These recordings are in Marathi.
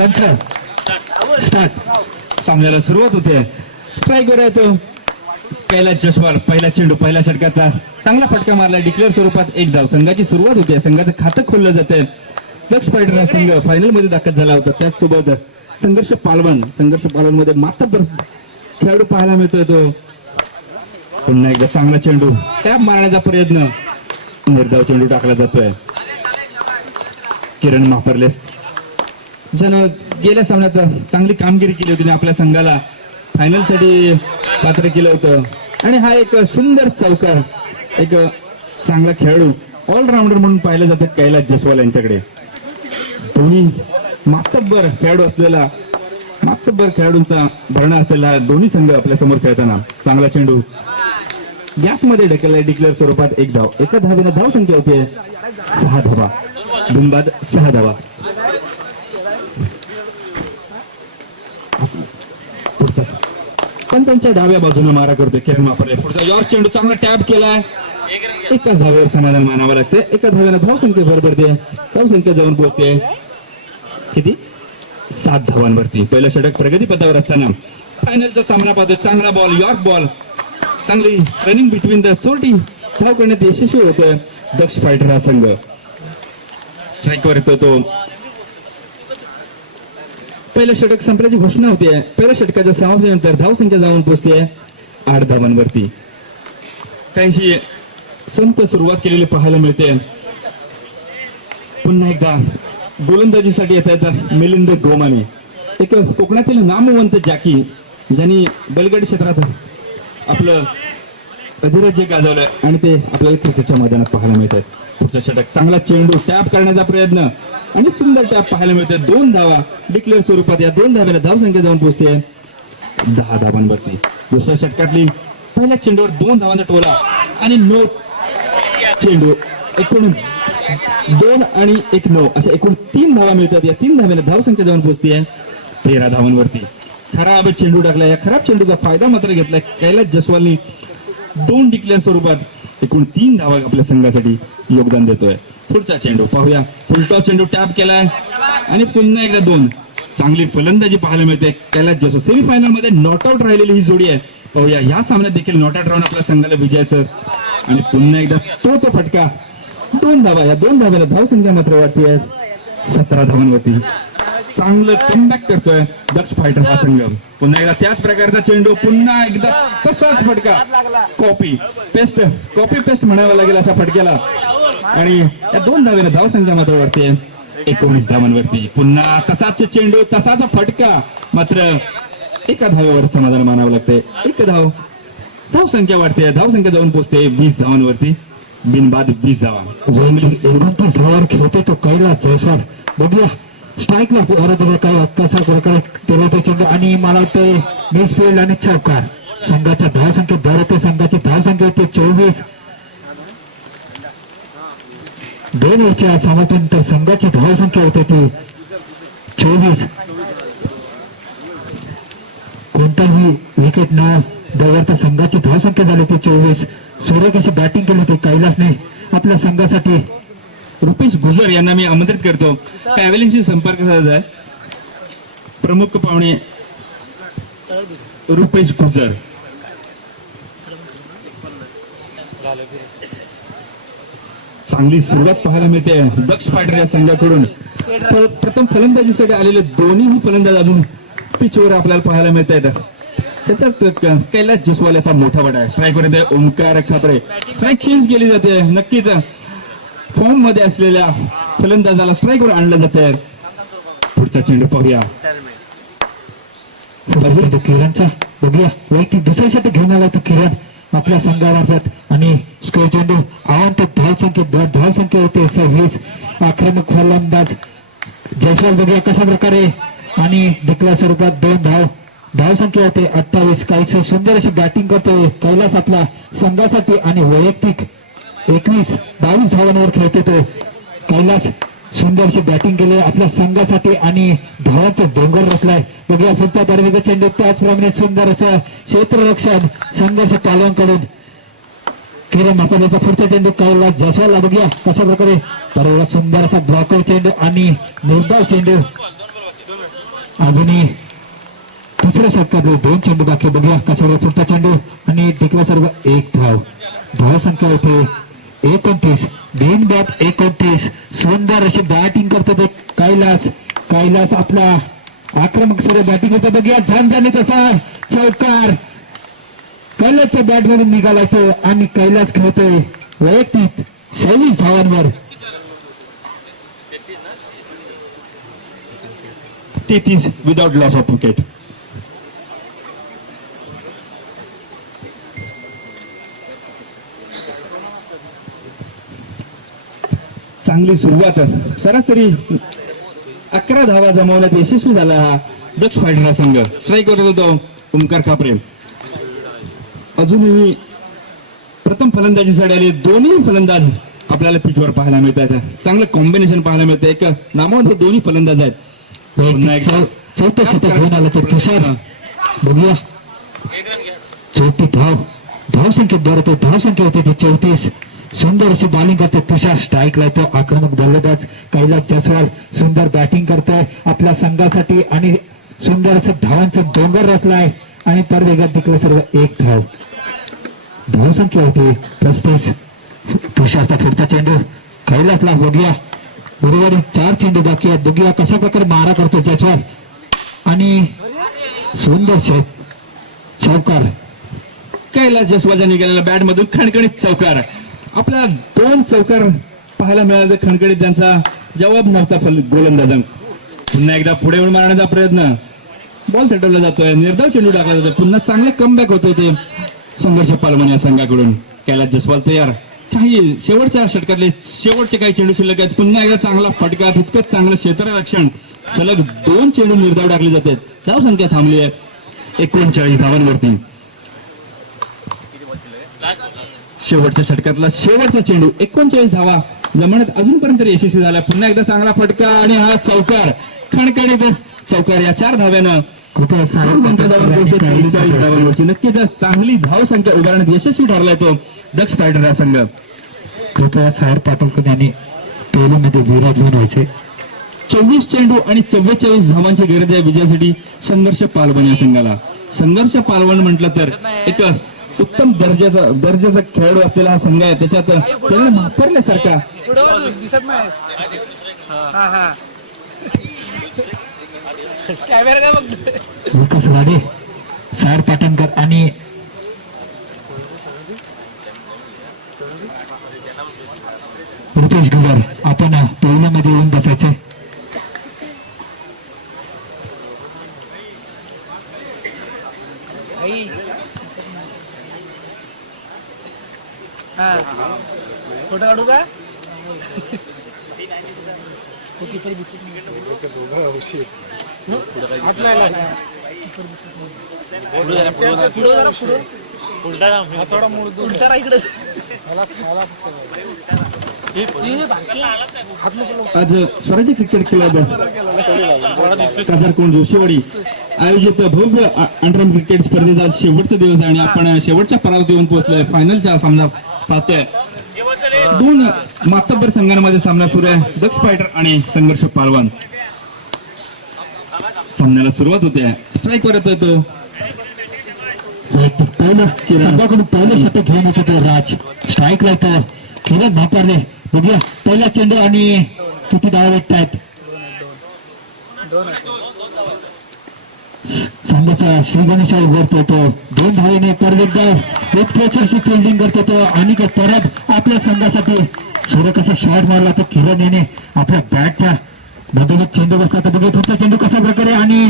पंच स्टार्ट सामन्याला सुरुवात होते. स्ट्राईकवर येतो. पहिला जसवाल पहिला चेंडू पहिल्या षटकाचा चांगला फटका मारला. डिक्लेअर स्वरूपात एक धाव. संघाची सुरुवात होते. संघाचं खातं खोललं जाते. लक्ष फायटर हा संघ फायनलमध्ये दाखल झाला होता. त्याचसोबत संघर्ष पालवण संघर्ष पालवणमध्ये मात्र खेळाडू पाहायला मिळतोय तो. पुन्हा एकदा चांगला चेंडू. टॅप मारण्याचा प्रयत्न. निर्धाव चेंडू टाकला जातोय. किरण माफरलेस. ज्यानं गेल्या सामन्यात चांगली कामगिरी केली होती आपल्या संघाला फायनलसाठी पात्र केलं होतं. आणि हा एक सुंदर चौकार एक चांगला खेळाडू ऑलराऊंडर म्हणून पाहिलं जातं कैलास जसवाल यांच्याकडे. दोन्ही मातब्बर खेळाडू असलेला मातब्बर खेळाडूंचा भरणा असलेला दोन्ही संघ आपल्यासमोर खेळताना. चांगला चेंडू. गॅपमध्ये ढकलला डिक्लेअर स्वरूपात एक धाव. एका धावेनं धाव संख्या होती सहा धावा. बिंबाद सहा धावा पुढचा पण त्यांच्या डाव्या बाजूने मारा करतोय. किरण वापरले पुढचा यॉर्क चेंडू चांगला टॅप केलाय. एकाच धावेवर समाधान मानावं लागते एका धाव्यानं धाव संख्या भरभरते धाव संख्या जाऊन पोहोचते. किती? सात धावांवरती. पहिलं षटक प्रगतीपथावर असताना फायनलचा सामना पाहतोय. चांगला बॉल यॉर्क बॉल. चांगली रनिंग बिटवीन द चोरटी. धाव करण्यात यशस्वी होतोय दक्ष फायटर हा संघ. स्ट्राईकवर येतो तो. पहिलं षटक संपल्याची घोषणा होते. पहिल्या षटकाच्या समाप्तीनंतर धाव संख्या जाऊन पोहोचते आठ धावांवरती. काहीशी संत सुरुवात केलेली पाहायला मिळते. पुन्हा एकदा गोलंदाजीसाठी येत आहेत मिलिंद गोमाने. एक कोकणातील नामवंत जॅकी ज्यांनी बलगड क्षेत्रात आपलं अधिराज्य गाजवलंय आणि ते आपल्याला क्रिकेटच्या मैदानात पाहायला मिळत आहेत पुढचा षटक चांगला चेंडू टॅप करण्याचा प्रयत्न. आणि सुंदर टॅप पाहायला मिळते दोन धावा. डिक्लेअर स्वरूपात या दोन धाव्याला धावसंख्या जाऊन पोहोचते. दहा धावांवरती दुसऱ्या षटकातली पहिल्या चेंडूवर दोन धावांचा टोला आणि नो चेंडू. एकूण दोन आणि एक नऊ. अशा एकूण तीन धावा मिळतात. या तीन धाव्याला धावसंख्या जाऊन पोहोचते. तेरा धावांवरती. खराब चेंडू टाकला. या खराब चेंडूचा फायदा मात्र घेतला. कैलास जसवालनी दोन डिक्लेअर स्वरूपात एकूण तीन धावा आपल्या संघासाठी योगदान देतोय. पुढचा चेंडू पाहूया. फुलटॉस चेंडू टॅप केलाय. आणि पुन्हा एकदा दोन. चांगली फलंदाजी पाहायला मिळते. कैलास जसो सेमीफायनलमध्ये नॉट आउट राहिलेली ही जोडी आहे. पाहूया. ह्या सामन्यात देखील नॉट आउट राहून आपल्या संघाला विजयाचं आणि पुन्हा एकदा तोच फटका. दोन धावा. या दोन धाव्याला धाव संख्या मात्र वाटते सतरा धावांवरती. चांगलं कमबॅक करतोय दक्ष फायटर हा संघ पुन्हा एकदा त्याच प्रकारचा चेंडू पुन्हा एकदा तसाच फटका. कॉपी पेस्ट कॉपी पेस्ट म्हणावं लागेल अशा फटक्याला. आणि या दोन धावेला धाव संख्या मात्र वाढते एकोणीस धावांवरती. पुन्हा तसाच चेंडू तसाच फटका. मात्र एका धावेवर समाधान मानावं लागते एक धाव. धाव संख्या वाढते. धाव संख्या जाऊन पोहोचते वीस धावांवरती. बिनबाद वीस धावा. एकोणतीस धावावर खेळतो तो कैलास जयस्वाल. बघूया. स्ट्राईकला बरोबर काय कसा प्रकारे केला तो चेंडू. आणि मला वाटतं मिस फील्ड आणि चौकार. संघाच्या धाव संख्या दर संघाची धाव संख्या होते चोवीस. दोन वर्षा समाप्तीनंतर संघाची धाव संख्या होते ती चोवीस. कोणताही विकेट न दगडता संघाची धाव संख्या झाली होती चोवीस. सुरेख अशी बॅटिंग केली होती कैलासने. आपल्या संघासाठी रुपेश गुजर यांना मी आमंत्रित करतो. ट्रॅव्हलिंगशी संपर्क साधायचा आहे प्रमुख पाहुणे रुपेश गुजर चांगली सुरुवात पाहायला मिळते दक्ष फायटर या संघाकडून प्रथम फलंदाजीसाठी आलेले दोन्हीही फलंदाज अजून पिचवर आपल्याला पाहायला मिळत आहेत. त्याचा कैलास जसवाल याचा मोठा वाटा आहे. स्ट्राईक पर्यंत ओमकार खापरे. स्ट्राईक चेंज केली जाते. नक्कीच फॉर्ममध्ये असलेल्या फलंदाजाला स्ट्राईकवर आणलं जात पुढचा चेंडू पाहूया. किरणचा. बघूया. वैयक्तिक दुसऱ्यासाठी घेऊन आला तो किरण. आपल्या संघामार्फत. आणि स्कोर चेंडू आव्हान तर धाव संख्या धाव संख्या होते. सव्वीस आक्रमक फलंदाज. जयस्वाल बघूया कशा प्रकारे. आणि डिक्लेअर स्वरूपात दोन धाव. धाव संख्या होते अठ्ठावीस. काहीच सुंदर अशी बॅटिंग करतोय. कैलास आपला संघासाठी आणि वैयक्तिक एकवीस बावीस धावांवर खेळते तो. कैलास सुंदरशी बॅटिंग केले. आपल्या संघासाठी आणि धावांचा डोंगर रचलाय. वेगळ्या पुढचा बरोबर चेंडू त्याचप्रमाणे सुंदर क्षेत्ररक्षण संघर्ष पालवांकडून. किरण महापालिका पुढचा चेंडू कैलास जसवाला बघूया. कशा प्रकारे? बरोबर सुंदर असा ब्लॉकर चेंडू आणि निर्धाव चेंडू. अजूनही तिसऱ्या षटकात दोन चेंडू बाकी बघूया कशावर पुढचा चेंडू. आणि टिकला सर्व एक धाव. धाव संख्या इथे एकोणतीस. बिन बॅट एकोणतीस. सुंदर अशी बॅटिंग करतो ते कैलास. कैलास आपला आक्रमक सर्व बॅटिंग होतं बघूया झानझानी तसा. चौकार. कैलासच्या बॅट मधून निघाला तो आणि कैलास खेळतोय. वैयक्तिक सव्वीस धावांवर. तेहतीस. विदाउट लॉस ऑफ विकेट चांगली सुरुवात. सरासरी अकरा धावा जमवण्यात यशस्वी झाला हा दक्ष फायटर हा संघ. स्ट्राईक करत होतो ओमकार खापरे. अजूनही प्रथम फलंदाजीसाठी आले दोन्ही फलंदाज आपल्याला पिचवर पाहायला मिळतात. चांगलं कॉम्बिनेशन पाहायला मिळतं. एक नामवंत दोन्ही फलंदाज आहेत. चौथं शतक घेऊन आलं तर तुषार. बघूया. चौथी धाव. धाव संख्येद्वारे तो धाव संख्या होती ती चौतीस. सुंदर अशी बॉलिंग करते. तुषार स्ट्राईक लावतो आक्रमक गोलंदाज कैलास जयस्वाल सुंदर बॅटिंग करतोय. आपल्या संघासाठी आणि सुंदर असं धावांचं डोंगर रचलाय आणि तर वेगात तिकडे सर्व एक धाव. धावसंख्या होती. पस्तीस. तुषारचा फिरता चेंडू. कैलासला बघूया. बरोबर चार चेंडू बाकी आहेत. बघूया कशा प्रकारे मारा करतो जयस्वाल आणि सुंदर शेत चौकार. कैलास जसवाजा निघालेला बॅट मधून खणखणीत चौकार. आपल्या दोन चौकार पाहायला मिळाले खणखणीत त्यांचा जवाब नव्हता फल गोलंदाजांक. पुन्हा एकदा पुढे येऊन मारण्याचा प्रयत्न. बॉल सेटवला जातोय. निर्धाव चेंडू टाकला जातोय. पुन्हा चांगले कमबॅक होते ते संघर्ष पालमन या संघाकडून. कैलास जसवाल तयार. काही शेवटच्या षटकातले शेवटचे काही चेंडू शिल्लक आहेत. पुन्हा एकदा चांगला फटका. तितकंच चांगलं क्षेत्ररक्षण सलग दोन चेंडू निर्धाव टाकले जातात. धाव संख्या थांबली आहे. एकोणचाळीस धावांवरती. शेवटच्या षटकातला शेवटचा चेंडू एकोणचाळीस धावा जमण्यात अजूनपर्यंत यशस्वी झाला. पुन्हा एकदा चांगला फटका आणि हा चौकार. खणखणीत चौकार या चार धाव्यानं. कृपया धाव संख्या धावांवर पोहोचत आहे 41 धावांवरची नक्कीच चांगली धाव संख्या उभारण्यात यशस्वी ठरलाय तो दक्ष फायटर हा संघ. कृपया साहेब? पाटोलकर यांनी पहिल्यामध्ये विराट घेऊन व्हायचे चोवीस चेंडू आणि चव्वेचाळीस धावांची गरज आहे विजयासाठी संघर्ष पालवण या संघाला. संघर्ष पालवण म्हटलं तर एक उत्तम दर्जाचा दर्जाचा खेळाडू असलेला हा संघ आहे. त्याच्यात त्यांना म्हातारल्यासारखा दिसत नाही विकास लाडे साहेब पाटणकर आणि रितेश गुजर. आपण पहिल्यामध्ये येऊन बसायचे आई दिसत नाही. हा फोटो काढू का हो, keeper दिसत नाही. हात नाही. पुढं जरा, पुढं. उलटा लावू. आज स्वराज्य क्रिकेट क्लब काजारकोंड जोशीवाडी आयोजित भव्य अ- अंडरम क्रिकेट स्पर्धेचा शेवटचा दिवस आहे आणि आपण शेवटच्या परावर येऊन पोहोचलोय. फायनलचा सामना पाहतोय. दोन मातब्बर संघांमध्ये सामना सुरू आहे. दक्ष फायटर आणि संघर्ष पालवान. सामन्याला सुरुवात होते. स्ट्राईक वर येतो पहिलं संघाकडून पहिलं शतक घेऊन येत राज. स्ट्राईक लावतो किरण भापारले बघूया पहिला चेंडू आणि किती डाव भेटतायत संघाचा श्री गणेशावर वरतो तो. दोन धावेने परत एकदा एक प्रेशरची फिल्डिंग करतो तो. आणि परत आपल्या संघासाठी. सूर्य कसा शॉट मारला तर किरण याने. आपल्या बॅटच्या मधूनच चेंडू बसला तर बघूया पुढचा चेंडू कशा प्रकारे आणि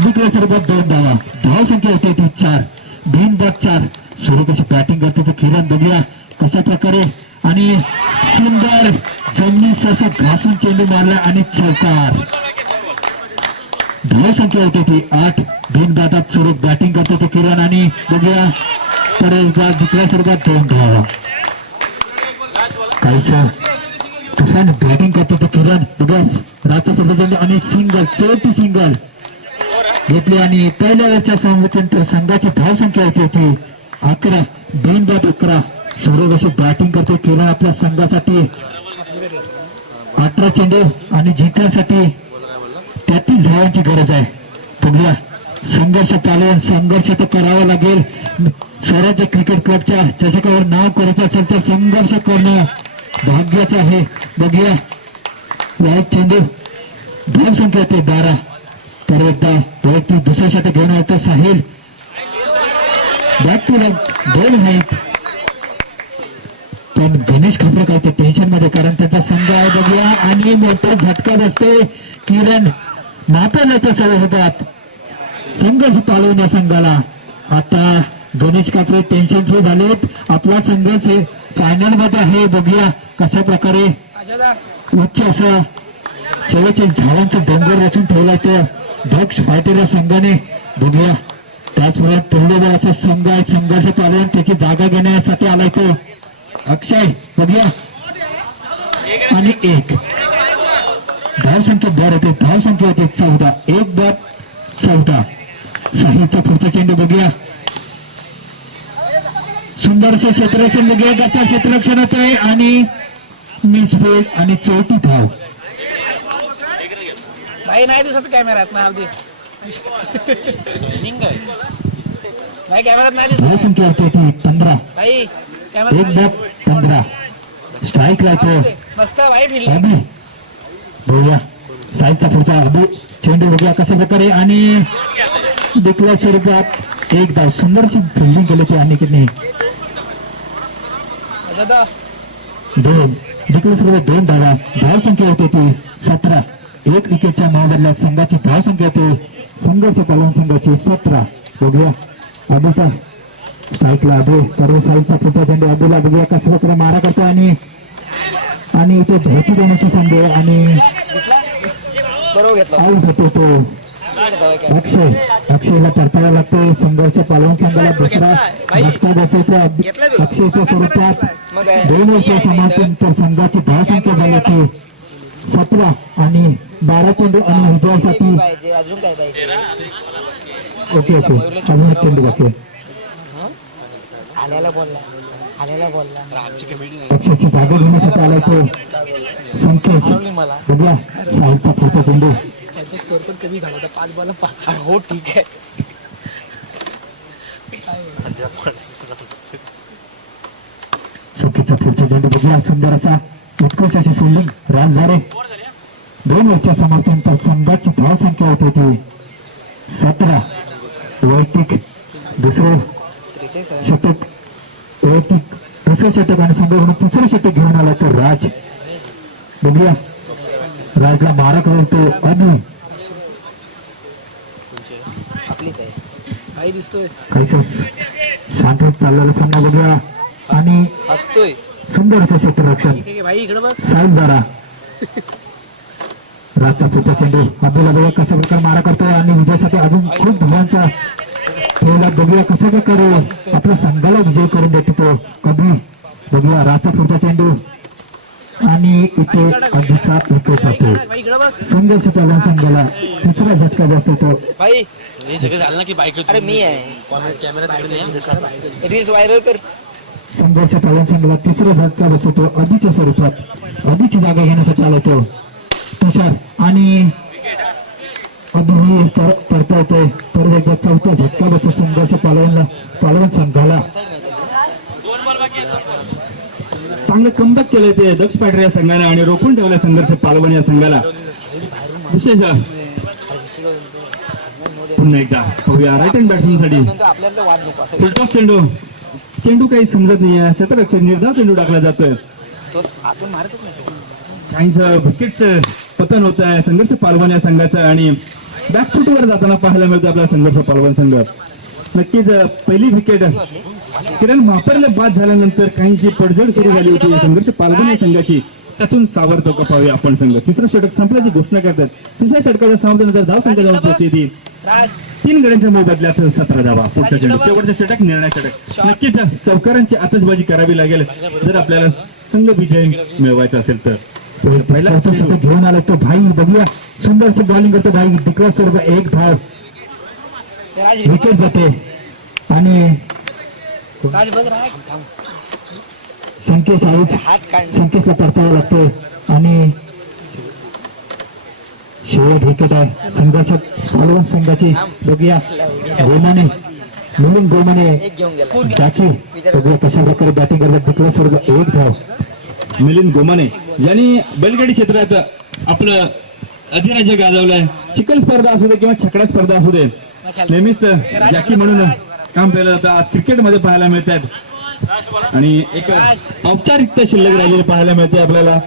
दुसऱ्या सर्वात दोन धावा. धाव संख्या होते ती चार. भीम बाद चार. सूर्य कशी बॅटिंग करते तर किरण बघूया. कशा प्रकारे आणि सुंदर जमिनीस असं घासून चेंडू मारला आणि चौकार. धाव संख्या होते ती आठ. भीम बादात स्वरूप बॅटिंग करतो तो किरण आणि बघूया. तर दुसऱ्या सर्वात दोन धावा. काहीसा तुफान बॅटिंग करतो तो किरण बघ रात्र सर्वजण आणि सिंगल चौथी सिंगल घेतली आणि पहिल्या वेळच्या संघ संघाची धाव संख्या होती अकरा दोन बॅट अकरा. सर्व कशी बॅटिंग करतो किरण आपल्या संघासाठी. अठरा चेंडू आणि जिंकण्यासाठी त्यातील धावांची गरज आहे. बघूया संघर्ष चालू संघर्ष तर करावा लागेल. स्वराज्य क्रिकेट क्लबच्या चषकावर नाव करायचं असेल तर संघर्ष करणं. भाग्यात आहे. बघूया. या चेंडू धाव संख्या ते बारा. तर एकदा वैयक्तिक दुसऱ्या षटक घेऊन येतो साहिल. बॅक टू दोन आहेत. पण गणेश खापरे काय ते टेन्शनमध्ये कारण त्याचा संघ आहे बघूया. आणि मोठा झटका बसते किरण नापेल्याच्या सवय होतात. संघ चालवून या संघाला. आता गणेश कापरे टेन्शन फ्री झालेत. आपला संघ फायनलमध्ये आहे बघूया कशा प्रकारे उच्च असं शेवटच्या धावांचा डोंगर रचून ठेवला तो ढक्स फायटर या संघाने. बघूया. त्याचबरोबर तुल्यबळ असा संघ आहे संघर्ष चालवून त्याची जागा घेण्यासाठी आलाय तो अक्षय. बघूया. आणि एक. धाव संख्या बॉर होते धाव संख्या होते चौदा. एक बॉर चौदा. साहिलचा पुढचा चेंडू बघूया. सुंदरसे क्षेत्ररक्षण बघूया गटा क्षेत्ररक्षण होतंय आणि मिसफेल आणि चौथी धाव भाई नाही दिसत कॅमेऱ्यात ना अगदी निंग आहे. भाई कॅमेऱ्यात नाही दिसत. धाव संख्या होते ती पंधरा भाई एक बॉब पंधरा. स्ट्राईक राहतो. मस्त भाई फिल्ड अभि. बघूया साईडचा पुढचा अभि. चेंडू बघूया कशा प्रकारे आणि देखल्या स्वरूपात. एक धाव सुंदरशी फिल्डिंग केली ते अनिकेतने दोन. स्वरूपात दोन धावा. धाव संख्या होते ती सतरा. एक विकेटच्या मोबदल्यात संघाची धाव संख्या होते. संघर्ष पालन संघाची सतरा. बघूया. अभिचा स्ट्राईकला अभि सर्व साईडचा पुढचा चेंडू अभिला बघूया कशा प्रकारे मारा करतो आणि आणि इथे धोती देण्याची संधी आहे आणि आऊट होतो तो. अक्षय. अक्षयला परतावा लागतो. संघर्ष पालवून संघाला दुसरा धक्का अभि- अक्षयच्या स्वरूपात? दोन वर्ष समाप्त तर संघाची धाव संख्या झाली की सतरा आणि बारा चेंडू आणि विजयासाठी पाहिजे अजून काय पाहिजे? Okay okay. अजून एक चेंडू बाकी आहे. आल्याला बोलला आल्याला बोलला. अक्षयची जागा घेण्यासाठी आलाय तो. मला. बघूया. साईडचा पुढचा चेंडू त्यांचा स्कोर पण कमी झाला होता. पाच बॉल पाच हो ठीक आहे. चेंडू बघूया सुंदर असा उत्कृष्ट अशी राज झाले. दोन वर्षा समाप्तीनंतर संघाची धाव संख्या होती. ती सतरा वैयक्तिक दुसरं षटक वैयक्तिक दुसरं षटक आणि संघाकडून तिसरं षटक घेऊन आला तो राज. बघूया राजला मारा करेल तो अभि काहीसं शांत चाललेला सामना बघूया. आणि सुंदर असं क्षेत्ररक्षण ठीक आहे भाई इकडे बघ. साहेब जरा राजचा पुढचा चेंडू अब्दुल बघूया कशा प्रकारे मारा करतोय आणि विजयासाठी अजून खूप धावांचा खेळला बघूया कशा प्रकारे आपल्या संघाला विजय करून देतो तो. कधी? बघूया राजचा पुढचा चेंडू आणि इथे अधिका विकेट जातो चालून संघाला. तिसरा झटका बसतो तो भाई हे सगळं झालं ना की बाईक अरे मी आहे. कॅमेरा तिकडे रील्स व्हायरल कर. संघर्ष चालून संघाला तिसरा धक्का बसवतो? तो अधिच्या स्वरूपात. अधिची जागा घेण्यासाठी आलो तो तुषार आणि अधुही करता येतोय. परत एकदा चौथा धक्का बसतो संघर्ष पालवणला पालवण संघाला. चांगलं कमबॅक केलंय ते दक्ष पाटील या संघाने आणि रोखून ठेवलं संघर्ष पालवण या संघाला. विशेष पुन्हा एकदा पाहूया. राईट हँड बॅट्समनसाठी. चेंडू चेंडू काही समजत नाही क्षेत्ररक्षण निर्धाव चेंडू टाकला जातोय. काहींचं विकेटचं पतन होत आहे. संघर्ष पालवण या संघाचं आणि बॅकफुटवर जाताना पाहायला मिळतं आपला संघर्ष पालवण संघ. नक्कीच पहिली विकेट किरण मापरला बाद झाल्यानंतर काहींची पडझड सुरू झाली होती. संघर्ष पालवण या संघाची. त्यातून सावरतो कपावे आपण संघ. तिसरं षटक संपल्याची घोषणा करतात. तिसऱ्या षटकाच्या समाप्तीनंतर धाव संख्या जाऊन पोहोचली. तीन गड्यांच्या मोबदल्यात सतरा धावा. पुढच्या चेंडू शेवटचं षटक निर्णय षटक. नक्कीच चौकारांची आतषबाजी करावी लागेल. जर आपल्याला संघ विजय मिळवायचा असेल तर. पहिला घेऊन आला तो भाई. बघूया. सुंदर बॉलिंग करतो भाई. दिकरा स्वरूप एक धाव. विकेट जाते. आणि. संकेश आऊट हात काढ. संकेतला परतावा लागतो आणि शेवट विकेट आहे. संघाच्या पालवण संघाची बघूया. गोमाने मिलिंद गोमाने जाकी. बघूया कशा प्रकारे बॅटिंग करतात दुसरा स्वर्ग. एक धाव. मिलिंद गोमाने ज्यांनी बैलगाडी क्षेत्रात आपलं अधिराज्य गाजवलंय. चिकन स्पर्धा असू दे किंवा छकडा स्पर्धा असू दे नेहमीच जॅकी म्हणून काम केलं जातं. आज क्रिकेटमध्ये पाहायला मिळतात. आणि एक औपचारिकता शिल्लक राहिलेली पाहायला मिळते आपल्याला.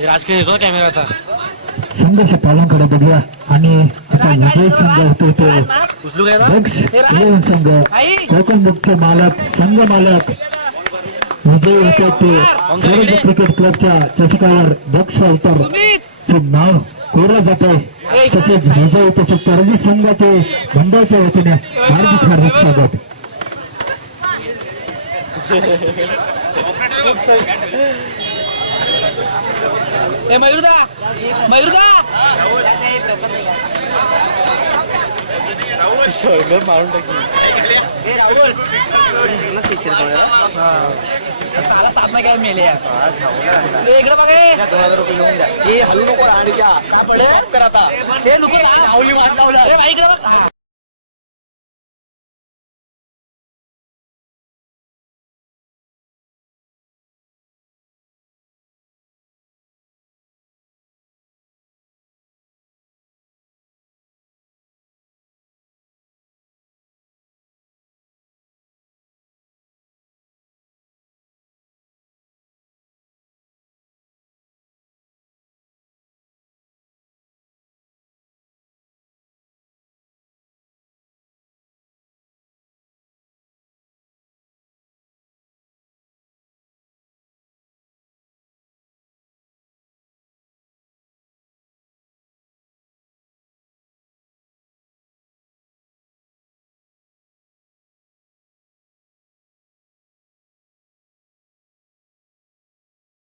संघाच्या पालनकडे बघूया. आणि आता विजय संघ होतो तो इलेव्हन संघ. कोकण मुख्य मालक संघ मालक. विजय होते ते क्रिकेट क्लबच्या चषकावर बक्स फायटर चे नाव कोरलं जात आहे तसेच विजय तसेच करजी संघाचे मंडळाच्या वतीने हार्दिक हार्दिक स्वागत. ए मयूरदा! मयूरदा! साला सात नाही काय मेले इकडे बघ ए. हे हलू नको आणि का पडे? कर आता. ए, नको ना. ए, भाई, इकडे बघ.